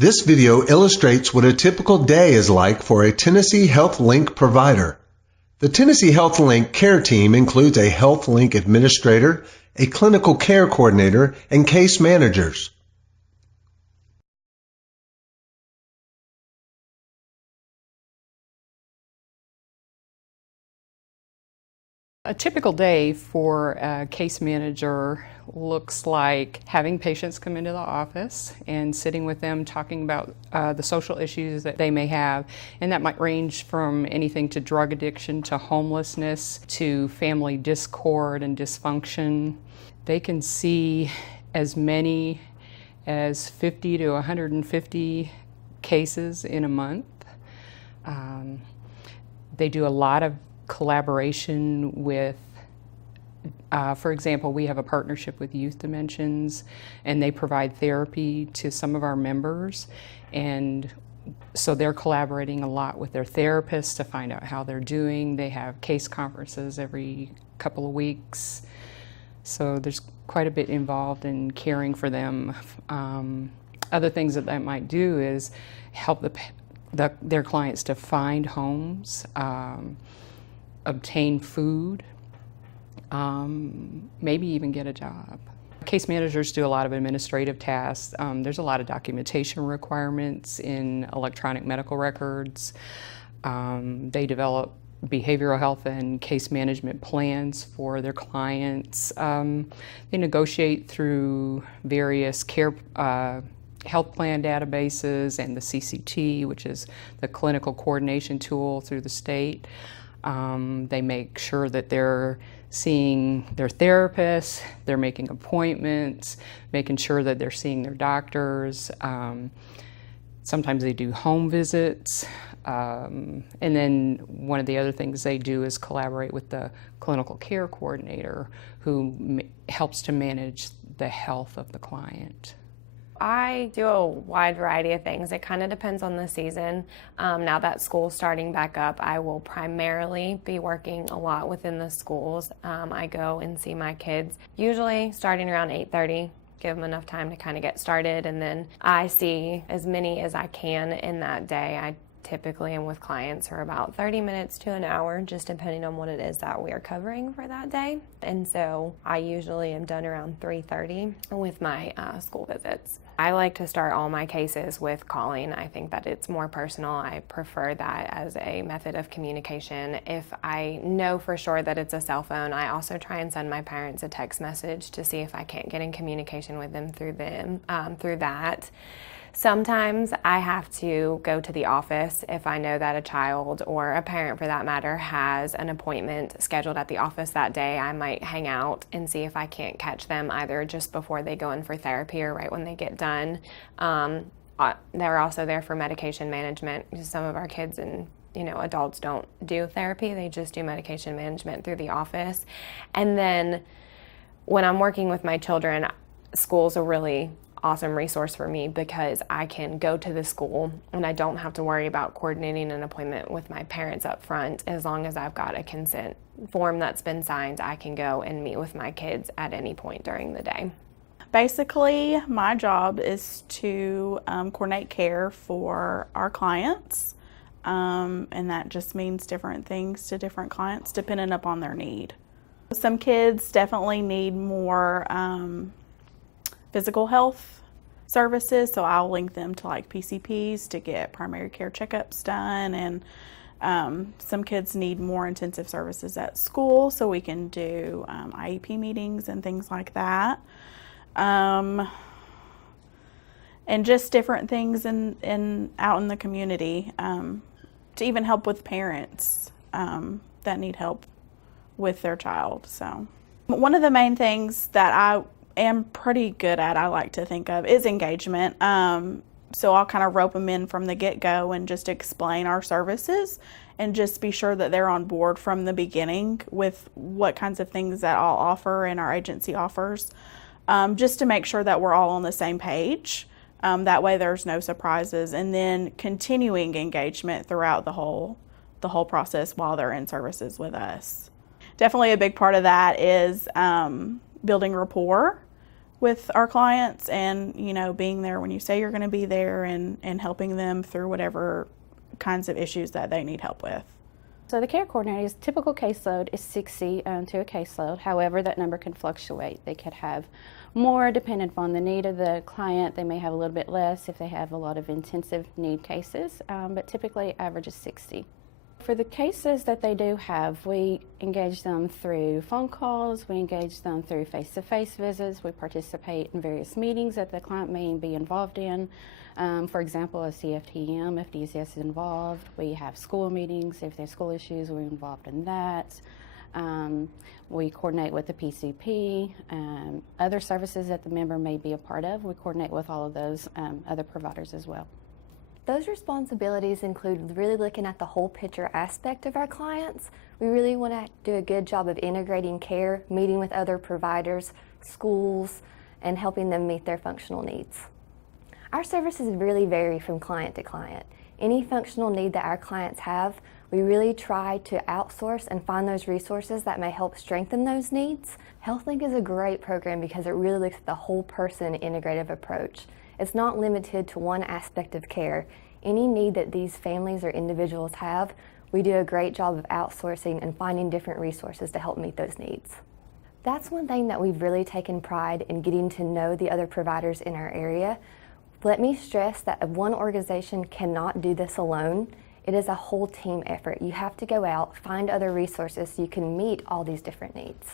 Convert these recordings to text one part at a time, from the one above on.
This video illustrates what a typical day is like for a Tennessee HealthLink provider. The Tennessee HealthLink care team includes a HealthLink administrator, a clinical care coordinator, and case managers. A typical day for a case manager looks like having patients come into the office and sitting with them talking about the social issues that they may have. And that might range from anything to drug addiction to homelessness to family discord and dysfunction. They can see as many as 50 to 150 cases in a month. They do a lot of collaboration with, for example, we have a partnership with Youth Dimensions, and they provide therapy to some of our members, and so they're collaborating a lot with their therapists to find out how they're doing. They have case conferences every couple of weeks, so there's quite a bit involved in caring for them. Other things that they might do is help their clients to find homes, obtain food, maybe even get a job. Case managers do a lot of administrative tasks. There's a lot of documentation requirements in electronic medical records. They develop behavioral health and case management plans for their clients. They negotiate through various care health plan databases and the CCT, which is the clinical coordination tool through the state. They make sure that they're seeing their therapists, they're making appointments, making sure that they're seeing their doctors. Sometimes they do home visits. And then one of the other things they do is collaborate with the clinical care coordinator who helps to manage the health of the client. I do a wide variety of things. It kind of depends on the season. Now that school's starting back up, I will primarily be working a lot within the schools. I go and see my kids, usually starting around 8:30, give them enough time to kind of get started, and then I see as many as I can in that day. I typically am with clients for about 30 minutes to an hour, just depending on what it is that we are covering for that day. And so I usually am done around 3:30 with my school visits. I like to start all my cases with calling. I think that it's more personal. I prefer that as a method of communication. If I know for sure that it's a cell phone, I also try and send my parents a text message to see if I can't get in communication with them through that. Sometimes I have to go to the office if I know that a child, or a parent for that matter, has an appointment scheduled at the office that day. I might hang out and see if I can't catch them either just before they go in for therapy or right when they get done. They're also there for medication management. Some of our kids and adults don't do therapy, they just do medication management through the office. And then when I'm working with my children, school's a really awesome resource for me because I can go to the school and I don't have to worry about coordinating an appointment with my parents up front. As long as I've got a consent form that's been signed, I can go and meet with my kids at any point during the day. Basically, my job is to coordinate care for our clients, and that just means different things to different clients depending upon their need. Some kids definitely need more physical health services, so I'll link them to like PCPs to get primary care checkups done, and some kids need more intensive services at school, so we can do IEP meetings and things like that, and just different things out in the community, to even help with parents that need help with their child. So one of the main things that I am pretty good at, I like to think of, is engagement. So I'll kind of rope them in from the get-go and just explain our services and just be sure that they're on board from the beginning with what kinds of things that I'll offer and our agency offers, just to make sure that we're all on the same page. That way there's no surprises, and then continuing engagement throughout the whole process while they're in services with us. Definitely a big part of that is building rapport with our clients, and being there when you say you're going to be there, and helping them through whatever kinds of issues that they need help with. So the care coordinator's typical caseload is 60 to a caseload. However, that number can fluctuate. They could have more dependent upon the need of the client. They may have a little bit less if they have a lot of intensive need cases, but typically average is 60. For the cases that they do have, we engage them through phone calls, we engage them through face-to-face visits, we participate in various meetings that the client may be involved in. For example, a CFTM, if DCS is involved, we have school meetings. If there's school issues, we're involved in that. We coordinate with the PCP, other services that the member may be a part of. We coordinate with all of those other providers as well. Those responsibilities include really looking at the whole picture aspect of our clients. We really want to do a good job of integrating care, meeting with other providers, schools, and helping them meet their functional needs. Our services really vary from client to client. Any functional need that our clients have, we really try to outsource and find those resources that may help strengthen those needs. HealthLink is a great program because it really looks at the whole person integrative approach. It's not limited to one aspect of care. Any need that these families or individuals have, we do a great job of outsourcing and finding different resources to help meet those needs. That's one thing that we've really taken pride in, getting to know the other providers in our area. Let me stress that one organization cannot do this alone. It is a whole team effort. You have to go out, find other resources so you can meet all these different needs.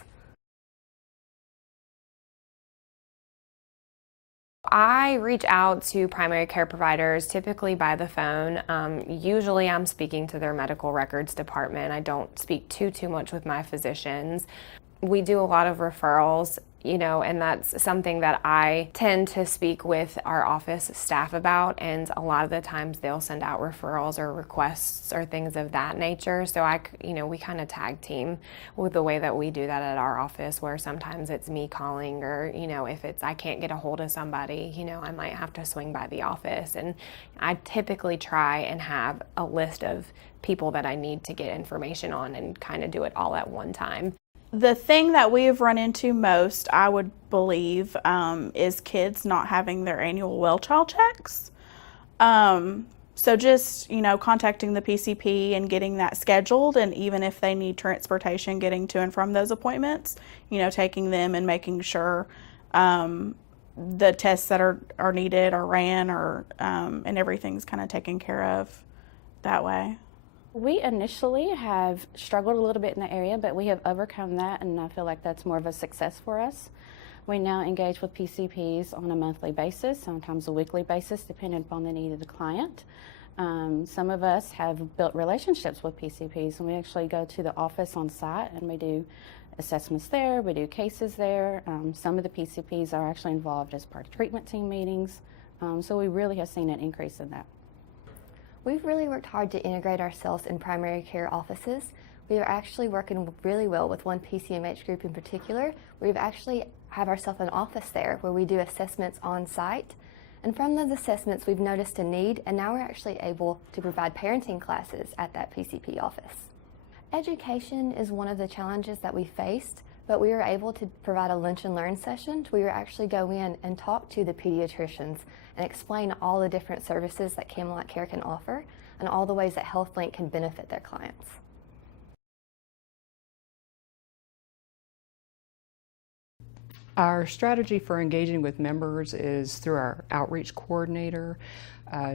I reach out to primary care providers typically by the phone. Usually I'm speaking to their medical records department. I don't speak too much with my physicians. We do a lot of referrals, and that's something that I tend to speak with our office staff about, and a lot of the times they'll send out referrals or requests or things of that nature. So we kind of tag team with the way that we do that at our office, where sometimes it's me calling, or if I can't get a hold of somebody, I might have to swing by the office, and I typically try and have a list of people that I need to get information on and kind of do it all at one time. The thing that we have run into most, I would believe, is kids not having their annual well child checks. So just, contacting the PCP and getting that scheduled, and even if they need transportation getting to and from those appointments, taking them and making sure the tests that are needed are ran, or and everything's kind of taken care of that way. We initially have struggled a little bit in the area, but we have overcome that, and I feel like that's more of a success for us. We now engage with PCPs on a monthly basis, sometimes a weekly basis, depending upon the need of the client. Some of us have built relationships with PCPs, and we actually go to the office on site and we do assessments there, we do cases there. Some of the PCPs are actually involved as part of treatment team meetings, so we really have seen an increase in that. We've really worked hard to integrate ourselves in primary care offices. We are actually working really well with one PCMH group in particular. We've actually have ourselves an office there where we do assessments on site. And from those assessments, we've noticed a need, and now we're actually able to provide parenting classes at that PCP office. Education is one of the challenges that we faced, but we were able to provide a lunch and learn session where we actually go in and talk to the pediatricians and explain all the different services that Camelot Care can offer and all the ways that HealthLink can benefit their clients. Our strategy for engaging with members is through our outreach coordinator.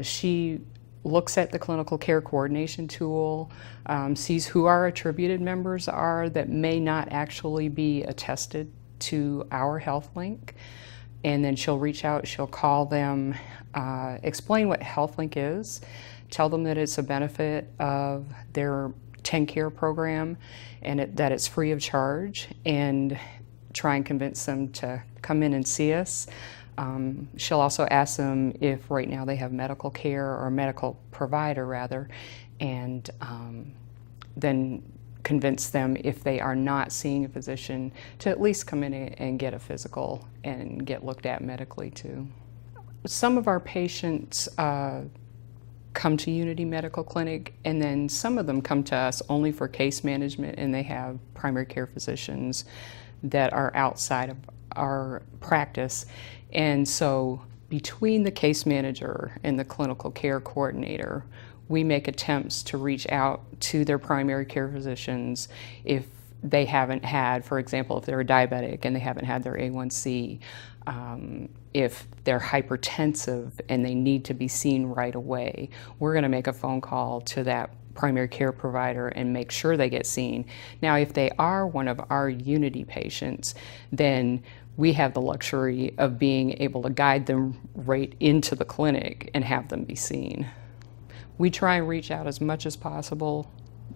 She looks at the clinical care coordination tool, sees who our attributed members are that may not actually be attested to our HealthLink, and then she'll reach out, she'll call them, explain what HealthLink is, tell them that it's a benefit of their TennCare program and that it's free of charge, and try and convince them to come in and see us. She'll also ask them if right now they have medical care, or medical provider rather, and then convince them, if they are not seeing a physician, to at least come in and get a physical and get looked at medically too. Some of our patients come to Unity Medical Clinic, and then some of them come to us only for case management, and they have primary care physicians that are outside of our practice. And so between the case manager and the clinical care coordinator, we make attempts to reach out to their primary care physicians if they haven't had, for example, if they're a diabetic and they haven't had their A1C, if they're hypertensive and they need to be seen right away, we're going to make a phone call to that primary care provider and make sure they get seen. Now, if they are one of our Unity patients, then we have the luxury of being able to guide them right into the clinic and have them be seen. We try and reach out as much as possible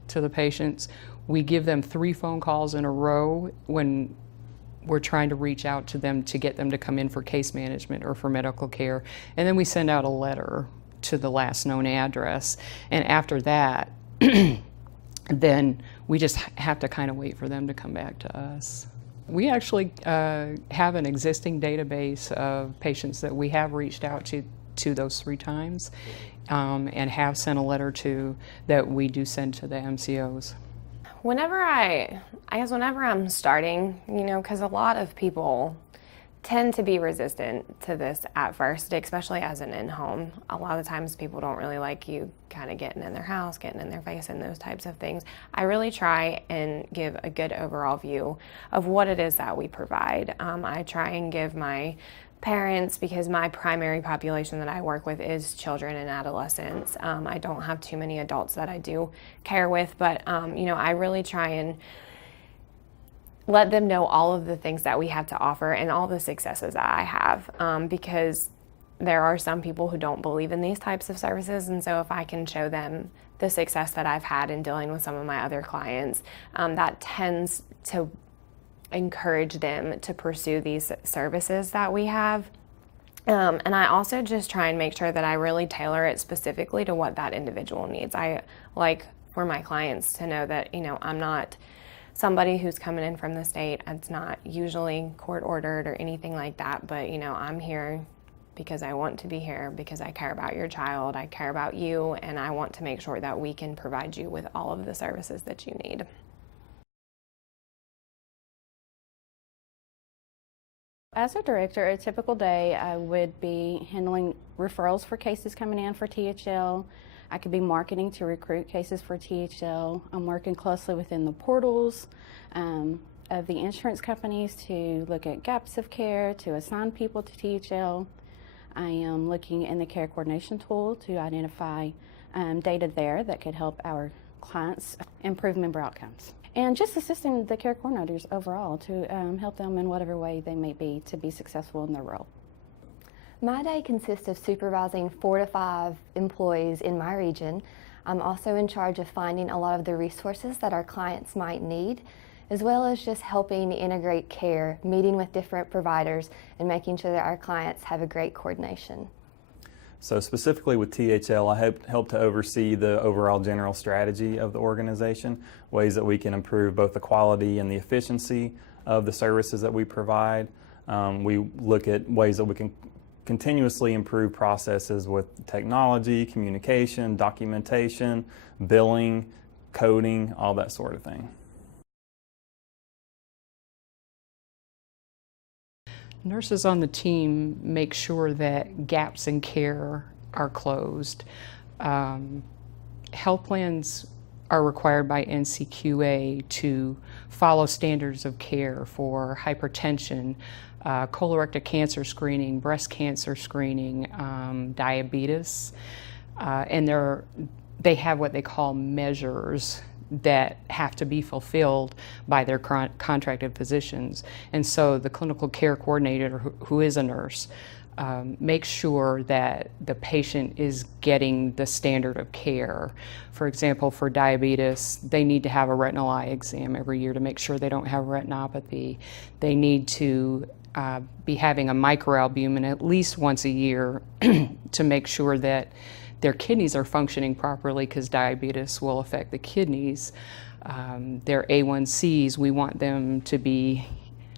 to the patients. We give them 3 phone calls in a row when we're trying to reach out to them to get them to come in for case management or for medical care. And then we send out a letter to the last known address. And after that, then we just have to kind of wait for them to come back to us. We actually have an existing database of patients that we have reached out to those 3 times and have sent a letter to that we do send to the MCOs. Whenever I'm starting, because a lot of people tend to be resistant to this at first, especially as an in-home. A lot of times people don't really like you kind of getting in their house, getting in their face, and those types of things. I really try and give a good overall view of what it is that we provide. I try and give my parents, because my primary population that I work with is children and adolescents. I don't have too many adults that I do care with, but I really try and let them know all of the things that we have to offer and all the successes that I have, because there are some people who don't believe in these types of services, and so if I can show them the success that I've had in dealing with some of my other clients, that tends to encourage them to pursue these services that we have. And I also just try and make sure that I really tailor it specifically to what that individual needs. I like for my clients to know that, I'm not somebody who's coming in from the state. It's not usually court ordered or anything like that, but I'm here because I want to be here, because I care about your child, I care about you, and I want to make sure that we can provide you with all of the services that you need. As a director, a typical day, I would be handling referrals for cases coming in for THL. I could be marketing to recruit cases for THL. I'm working closely within the portals of the insurance companies to look at gaps of care, to assign people to THL. I am looking in the care coordination tool to identify data there that could help our clients improve member outcomes. And just assisting the care coordinators overall to help them in whatever way they may be to be successful in their role. My day consists of supervising 4 to 5 employees in my region. I'm also in charge of finding a lot of the resources that our clients might need, as well as just helping integrate care, meeting with different providers, and making sure that our clients have a great coordination. So specifically with THL, I help to oversee the overall general strategy of the organization, ways that we can improve both the quality and the efficiency of the services that we provide. We look at ways that we can continuously improve processes with technology, communication, documentation, billing, coding, all that sort of thing. Nurses on the team make sure that gaps in care are closed. Health plans are required by NCQA to follow standards of care for hypertension, colorectal cancer screening, breast cancer screening, diabetes, and they have what they call measures that have to be fulfilled by their contracted physicians. And so the clinical care coordinator, who is a nurse, makes sure that the patient is getting the standard of care. For example, for diabetes, they need to have a retinal eye exam every year to make sure they don't have retinopathy. They need to be having a microalbumin at least once a year to make sure that their kidneys are functioning properly, because diabetes will affect the kidneys. Their A1Cs, we want them to be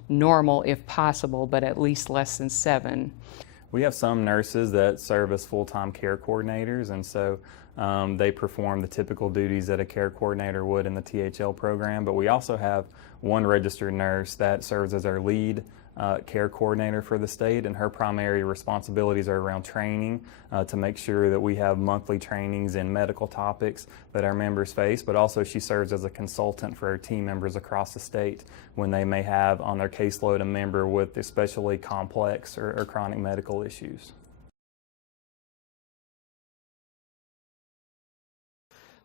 normal if possible, but at least less than 7. We have some nurses that serve as full-time care coordinators, and so they perform the typical duties that a care coordinator would in the THL program, but we also have one registered nurse that serves as our lead care coordinator for the state, and her primary responsibilities are around training to make sure that we have monthly trainings in medical topics that our members face, but also she serves as a consultant for our team members across the state when they may have on their caseload a member with especially complex or chronic medical issues.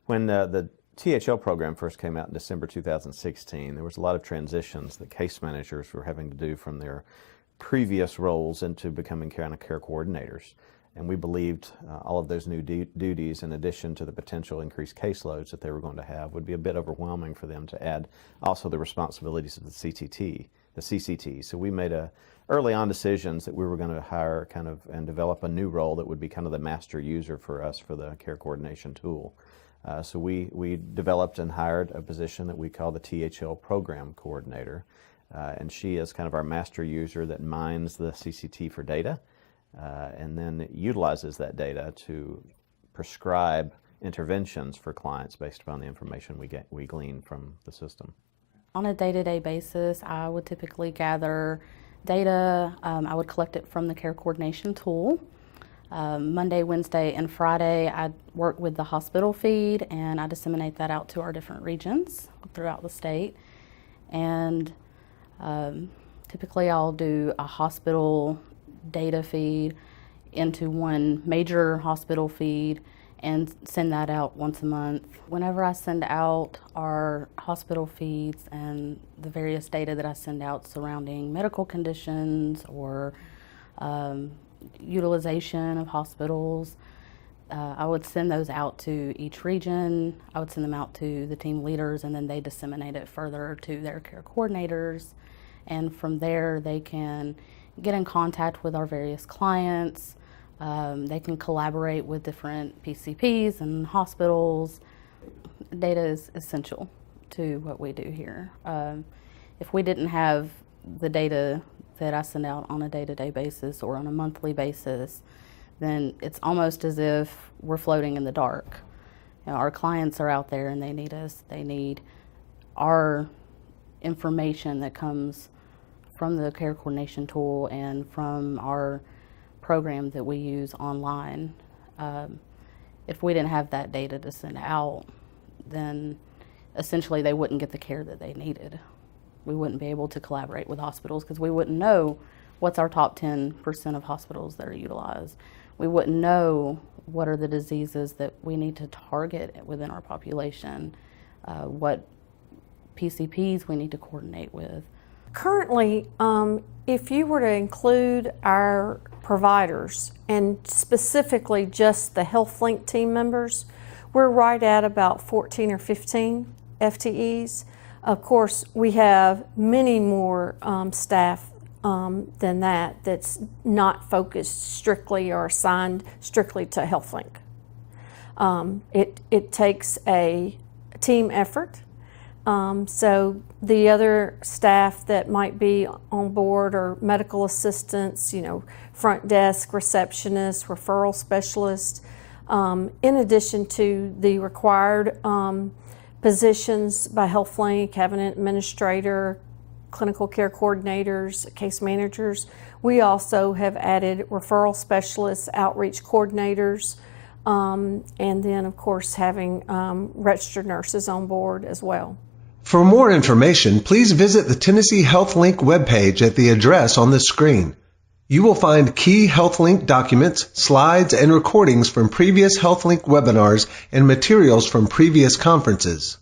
When the THL program first came out in December 2016, there was a lot of transitions that case managers were having to do from their previous roles into becoming care coordinators. And we believed all of those new duties, in addition to the potential increased caseloads that they were going to have, would be a bit overwhelming for them to add also the responsibilities of the CCT. So we made early on decisions that we were going to hire and develop a new role that would be kind of the master user for us for the care coordination tool. So we developed and hired a position that we call the THL Program Coordinator, and she is kind of our master user that mines the CCT for data and then utilizes that data to prescribe interventions for clients based upon the information we glean from the system. On a day-to-day basis, I would typically gather data. I would collect it from the care coordination tool. Monday, Wednesday, and Friday, I work with the hospital feed, and I disseminate that out to our different regions throughout the state. And typically I'll do a hospital data feed into one major hospital feed and send that out once a month. Whenever I send out our hospital feeds and the various data that I send out surrounding medical conditions or utilization of hospitals, I would send those out to each region. I would send them out to the team leaders, and then they disseminate it further to their care coordinators. And from there, they can get in contact with our various clients. They can collaborate with different PCPs and hospitals. Data is essential to what we do here. If we didn't have the data that I send out on a day-to-day basis or on a monthly basis, then it's almost as if we're floating in the dark. You know, our clients are out there and they need us. They need our information that comes from the care coordination tool and from our program that we use online. If we didn't have that data to send out, then essentially they wouldn't get the care that they needed. We wouldn't be able to collaborate with hospitals because we wouldn't know what's our top 10% of hospitals that are utilized. We wouldn't know what are the diseases that we need to target within our population, what PCPs we need to coordinate with. Currently, if you were to include our providers and specifically just the HealthLink team members, we're right at about 14 or 15 FTEs. Of course, we have many more staff than that's not focused strictly or assigned strictly to HealthLink. It takes a team effort. So the other staff that might be on board are medical assistants, front desk, receptionists, referral specialists, in addition to the required positions by HealthLink, cabinet administrator, clinical care coordinators, case managers. We also have added referral specialists, outreach coordinators, and then of course having registered nurses on board as well. For more information, please visit the Tennessee HealthLink webpage at the address on the screen. You will find key HealthLink documents, slides, and recordings from previous HealthLink webinars and materials from previous conferences.